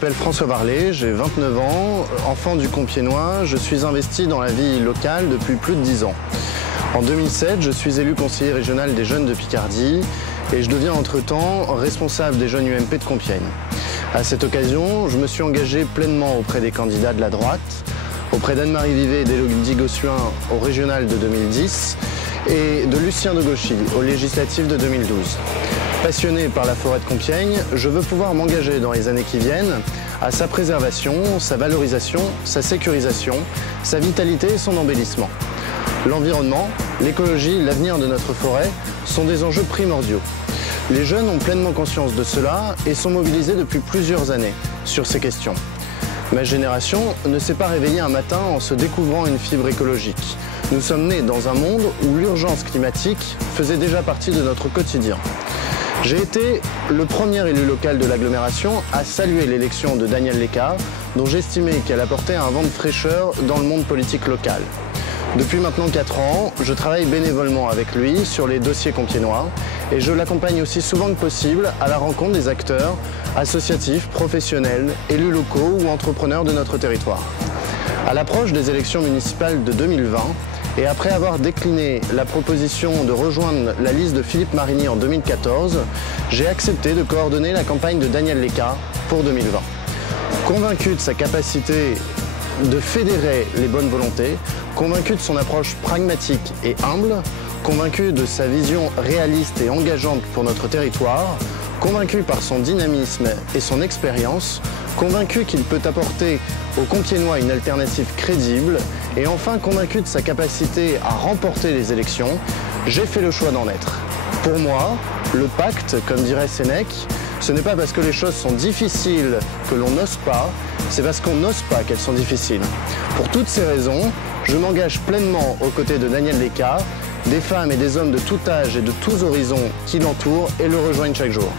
m'appelle François Varlet, j'ai 29 ans, enfant du Compiègnois, je suis investi dans la vie locale depuis plus de 10 ans. En 2007, je suis élu conseiller régional des jeunes de Picardie et je deviens entre-temps responsable des jeunes UMP de Compiègne. À cette occasion, je me suis engagé pleinement auprès des candidats de la droite, auprès d'Anne-Marie Vivet et d'Élodie Gossuin au régional de 2010 et de Lucien de Gauchy aux législatives de 2012. Passionné par la forêt de Compiègne, je veux pouvoir m'engager dans les années qui viennent à sa préservation, sa valorisation, sa sécurisation, sa vitalité et son embellissement. L'environnement, l'écologie, l'avenir de notre forêt sont des enjeux primordiaux. Les jeunes ont pleinement conscience de cela et sont mobilisés depuis plusieurs années sur ces questions. Ma génération ne s'est pas réveillée un matin en se découvrant une fibre écologique. Nous sommes nés dans un monde où l'urgence climatique faisait déjà partie de notre quotidien. J'ai été le premier élu local de l'agglomération à saluer l'élection de Daniel Lécart, dont j'estimais qu'elle apportait un vent de fraîcheur dans le monde politique local. Depuis maintenant 4 ans, je travaille bénévolement avec lui sur les dossiers compiègnois et je l'accompagne aussi souvent que possible à la rencontre des acteurs associatifs, professionnels, élus locaux ou entrepreneurs de notre territoire. À l'approche des élections municipales de 2020, et après avoir décliné la proposition de rejoindre la liste de Philippe Marigny en 2014, j'ai accepté de coordonner la campagne de Daniel Lécart pour 2020. Convaincu de sa capacité de fédérer les bonnes volontés, convaincu de son approche pragmatique et humble, convaincu de sa vision réaliste et engageante pour notre territoire, convaincu par son dynamisme et son expérience, convaincu qu'il peut apporter aux Compiègnois une alternative crédible et enfin convaincu de sa capacité à remporter les élections, j'ai fait le choix d'en être. Pour moi, le pacte, comme dirait Sénèque, ce n'est pas parce que les choses sont difficiles que l'on n'ose pas, c'est parce qu'on n'ose pas qu'elles sont difficiles. Pour toutes ces raisons, je m'engage pleinement aux côtés de Daniel Lécart, des femmes et des hommes de tout âge et de tous horizons qui l'entourent et le rejoignent chaque jour.